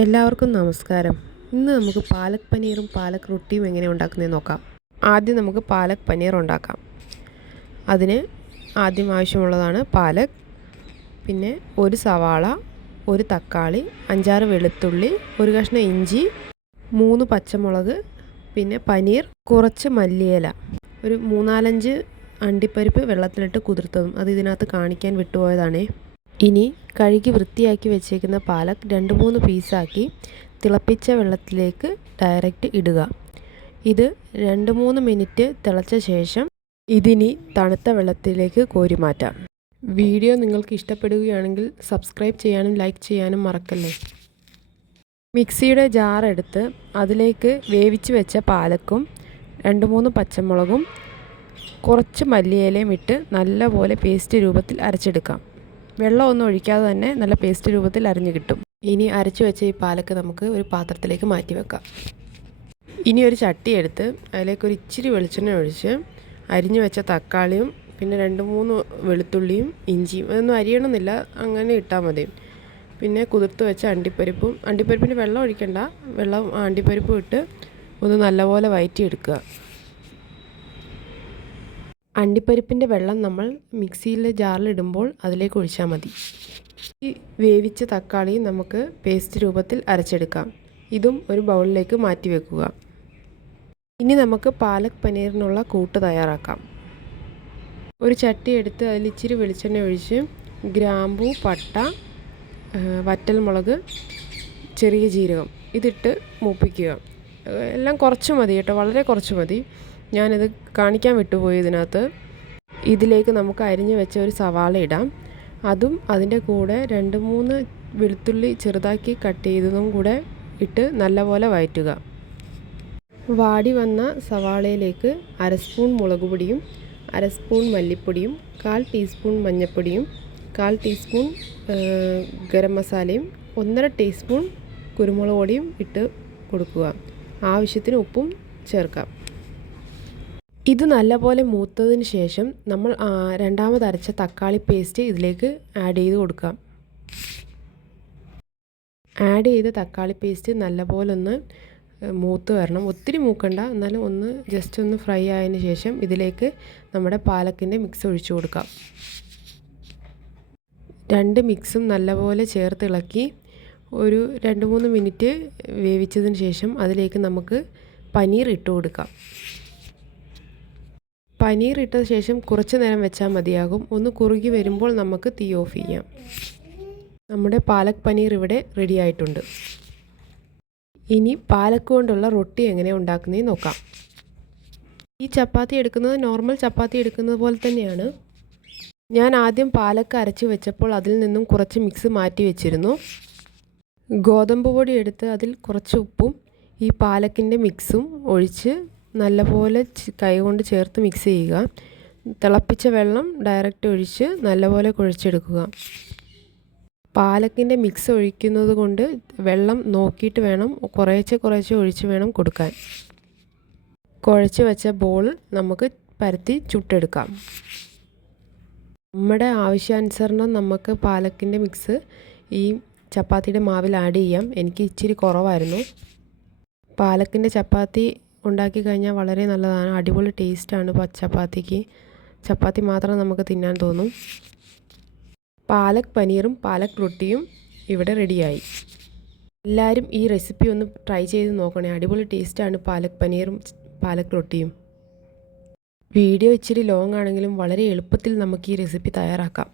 എല്ലാവർക്കും നമസ്കാരം. ഇന്ന് നമുക്ക് പാലക് പനീറും പാലക് റൊട്ടിയും എങ്ങനെ ഉണ്ടാക്കുന്നതെന്ന് നോക്കാം. ആദ്യം നമുക്ക് പാലക് പനീർ ഉണ്ടാക്കാം. അതിന് ആദ്യം ആവശ്യമുള്ളതാണ് പാലക്, പിന്നെ ഒരു സവാള, ഒരു തക്കാളി, 5-6 വെളുത്തുള്ളി, ഒരു കഷ്ണം ഇഞ്ചി, 3 പച്ചമുളക്, പിന്നെ പനീർ, കുറച്ച് മല്ലിയില, ഒരു 3-4 അണ്ടിപ്പരിപ്പ് വെള്ളത്തിലിട്ട് കുതിർത്തതും. അത് ഇതിനകത്ത് കാണിക്കാൻ വിട്ടുപോയതാണേ. ഇനി കഴുകി വൃത്തിയാക്കി വെച്ചേക്കുന്ന പാലക് 2-3 പീസാക്കി തിളപ്പിച്ച വെള്ളത്തിലേക്ക് ഡയറക്റ്റ് ഇടുക. ഇത് 2-3 മിനിറ്റ് തിളച്ച ശേഷം ഇതിനി തണുത്ത വെള്ളത്തിലേക്ക് കോരി മാറ്റാം. വീഡിയോ നിങ്ങൾക്ക് ഇഷ്ടപ്പെടുകയാണെങ്കിൽ സബ്സ്ക്രൈബ് ചെയ്യാനും ലൈക്ക് ചെയ്യാനും മറക്കല്ലേ. മിക്സിയുടെ ജാർ എടുത്ത് അതിലേക്ക് വേവിച്ച് വെച്ച പാലക്കും 2-3 പച്ചമുളകും കുറച്ച് മല്ലിയിലയും ഇട്ട് നല്ലപോലെ പേസ്റ്റ് രൂപത്തിൽ അരച്ചെടുക്കാം. വെള്ളമൊന്നും ഒഴിക്കാതെ തന്നെ നല്ല പേസ്റ്റ് രൂപത്തിൽ അരിഞ്ഞു കിട്ടും. ഇനി അരച്ചു വെച്ച ഈ പാലക്ക് നമുക്ക് ഒരു പാത്രത്തിലേക്ക് മാറ്റി വെക്കാം. ഇനി ഒരു ചട്ടി എടുത്ത് അതിലേക്ക് ഒരു ഇച്ചിരി വെളിച്ചെണ്ണ ഒഴിച്ച് അരിഞ്ഞു വെച്ച തക്കാളിയും പിന്നെ 2-3 വെളുത്തുള്ളിയും ഇഞ്ചിയും അതൊന്നും അരിയണമെന്നില്ല, അങ്ങനെ ഇട്ടാൽ മതി. പിന്നെ കുതിർത്ത് വെച്ച അണ്ടിപ്പരിപ്പിന് വെള്ളം ഒഴിക്കണ്ട, അണ്ടിപ്പരിപ്പും ഇട്ട് ഒന്ന് നല്ലപോലെ വഴറ്റിയെടുക്കുക. അണ്ടിപ്പരിപ്പിൻ്റെ വെള്ളം നമ്മൾ മിക്സിയിലെ ജാറിലിടുമ്പോൾ അതിലേക്ക് ഒഴിച്ചാൽ മതി. ഈ വേവിച്ച തക്കാളി നമുക്ക് പേസ്റ്റ് രൂപത്തിൽ അരച്ചെടുക്കാം. ഇതും ഒരു ബൗളിലേക്ക് മാറ്റി വെക്കുക. ഇനി നമുക്ക് പാലക് പനീറിനുള്ള കൂട്ട് തയ്യാറാക്കാം. ഒരു ചട്ടി എടുത്ത് അതിൽ ഇച്ചിരി വെളിച്ചെണ്ണ ഒഴിച്ച് ഗ്രാമ്പൂ, പട്ട, വറ്റൽമുളക്, ചെറിയ ജീരകം ഇതിട്ട് മൂപ്പിക്കുക. എല്ലാം കുറച്ച് മതി കേട്ടോ, വളരെ കുറച്ച് മതി. ഞാനിത് കാണിക്കാൻ വിട്ടുപോയി. ഇതിലേക്ക് നമുക്ക് അരിഞ്ഞു വെച്ച ഒരു സവാള ഇടാം. അതും അതിൻ്റെ കൂടെ 2-3 വെളുത്തുള്ളി ചെറുതാക്കി കട്ട് ചെയ്തതും കൂടെ ഇട്ട് നല്ലപോലെ വഴറ്റുക. വാടി വന്ന സവാളയിലേക്ക് 1/2 സ്പൂൺ മുളക് പൊടിയും 1/2 സ്പൂൺ മല്ലിപ്പൊടിയും 1/4 ടീസ്പൂൺ മഞ്ഞൾപ്പൊടിയും 1/4 ടീസ്പൂൺ ഗരം മസാലയും 1.5 ടീസ്പൂൺ കുരുമുളക് പൊടിയും ഇട്ട് കൊടുക്കുക. ആവശ്യത്തിന് ഉപ്പും ചേർക്കാം. ഇത് നല്ലപോലെ മൂത്തതിന് ശേഷം നമ്മൾ രണ്ടാമത് അരച്ച തക്കാളി പേസ്റ്റ് ഇതിലേക്ക് ആഡ് ചെയ്ത് കൊടുക്കാം. ആഡ് ചെയ്ത തക്കാളി പേസ്റ്റ് നല്ലപോലെ ഒന്ന് മൂത്ത് വരണം. ഒത്തിരി മൂക്കണ്ട, എന്നാലും ഒന്ന് ജസ്റ്റ് ഒന്ന് ഫ്രൈ ആയതിന് ശേഷം ഇതിലേക്ക് നമ്മുടെ പാലക്കിൻ്റെ മിക്സ് ഒഴിച്ചു കൊടുക്കാം. 2 മിക്സും നല്ലപോലെ ചേർത്ത് ഇളക്കി ഒരു 2-3 മിനിറ്റ് വേവിച്ചതിന് ശേഷം അതിലേക്ക് നമുക്ക് പനീർ ഇട്ട് കൊടുക്കാം. പനീർ ഇട്ട ശേഷം കുറച്ച് നേരം വെച്ചാൽ മതിയാകും. ഒന്ന് കുറുകി വരുമ്പോൾ നമുക്ക് തീ ഓഫ് ചെയ്യാം. നമ്മുടെ പാലക് പനീർ ഇവിടെ റെഡി ആയിട്ടുണ്ട്. ഇനി പാലക്ക് കൊണ്ടുള്ള റൊട്ടി എങ്ങനെ ഉണ്ടാക്കുന്നതെന്ന് നോക്കാം. ഈ ചപ്പാത്തി എടുക്കുന്നത് നോർമൽ ചപ്പാത്തി എടുക്കുന്നത് പോലെ തന്നെയാണ്. ഞാൻ ആദ്യം പാലക്ക് അരച്ച് വെച്ചപ്പോൾ അതിൽ നിന്നും കുറച്ച് മിക്സ് മാറ്റി വെച്ചിരുന്നു. ഗോതമ്പ് പൊടി എടുത്ത് അതിൽ കുറച്ച് ഉപ്പും ഈ പാലക്കിൻ്റെ മിക്സും ഒഴിച്ച് നല്ലപോലെ കൈകൊണ്ട് ചേർത്ത് മിക്സ് ചെയ്യുക. തിളപ്പിച്ച വെള്ളം ഡയറക്റ്റ് ഒഴിച്ച് നല്ലപോലെ കുഴച്ചെടുക്കുക. പാലക്കിൻ്റെ മിക്സ് ഒഴിക്കുന്നത് കൊണ്ട് വെള്ളം നോക്കിയിട്ട് വേണം, കുറേശ്ശെ ഒഴിച്ച് വേണം കൊടുക്കാൻ. കുഴച്ച് വെച്ച ബോൾ നമുക്ക് പരത്തി ചുട്ടെടുക്കാം. നമ്മുടെ ആവശ്യാനുസരണം നമുക്ക് പാലക്കിൻ്റെ മിക്സ് ഈ ചപ്പാത്തിയുടെ മാവിൽ ആഡ് ചെയ്യാം. എനിക്ക് ഇച്ചിരി കുറവായിരുന്നു. പാലക്കിൻ്റെ ചപ്പാത്തി ഉണ്ടാക്കി കഴിഞ്ഞാൽ വളരെ നല്ലതാണ്. അടിപൊളി ടേസ്റ്റാണ് ചപ്പാത്തിക്ക്. ചപ്പാത്തി മാത്രം നമുക്ക് തിന്നാൻ തോന്നും. പാലക് പനീറും പാലക് റൊട്ടിയും ഇവിടെ റെഡിയായി. എല്ലാവരും ഈ റെസിപ്പി ഒന്ന് ട്രൈ ചെയ്ത് നോക്കണേ. അടിപൊളി ടേസ്റ്റാണ് പാലക് പനീറും പാലക് റൊട്ടിയും. വീഡിയോ ഇച്ചിരി ലോങ് ആണെങ്കിലും വളരെ എളുപ്പത്തിൽ നമുക്ക് ഈ റെസിപ്പി തയ്യാറാക്കാം.